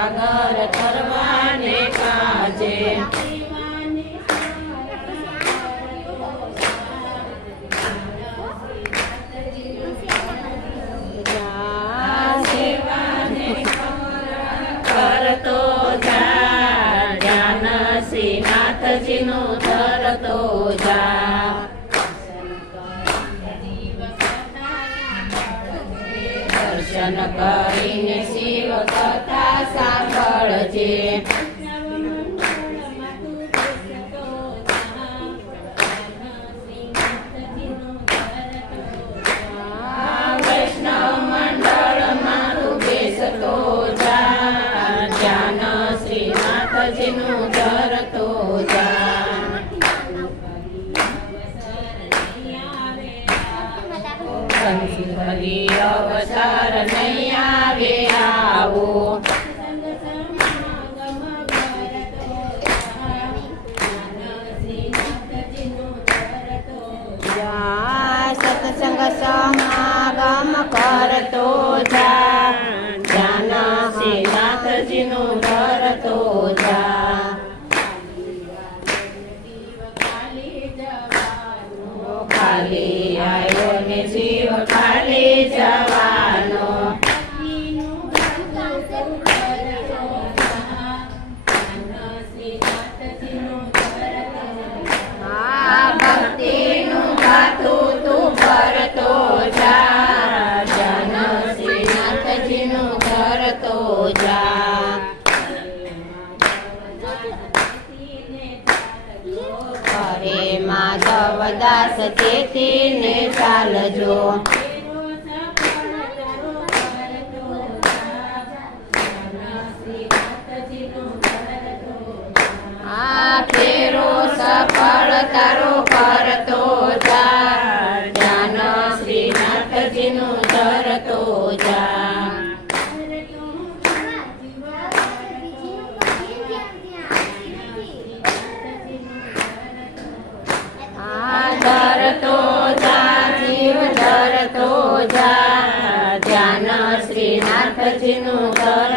સાગર કરવાને કાજે માતજીનો ધરતો જા દર્શન કરીને શિવ કથા કરજે આ વૈષ્ણવ મંડળમાં તું બેસતો જા ધ્યાન શ્રીનાથજીનું ધરતો સંસિહરી અવસર નહીં આવે આવો. સમાગમ કરતો જા ધ્યાન શ્રીનાથજીનું ધરતો જા ખાલી આવ્યો ને જીવ ખાલી જવાનો કરતો જા. તેથી ને ચાલજો. આ ફેરો સફળ તારો ધરતો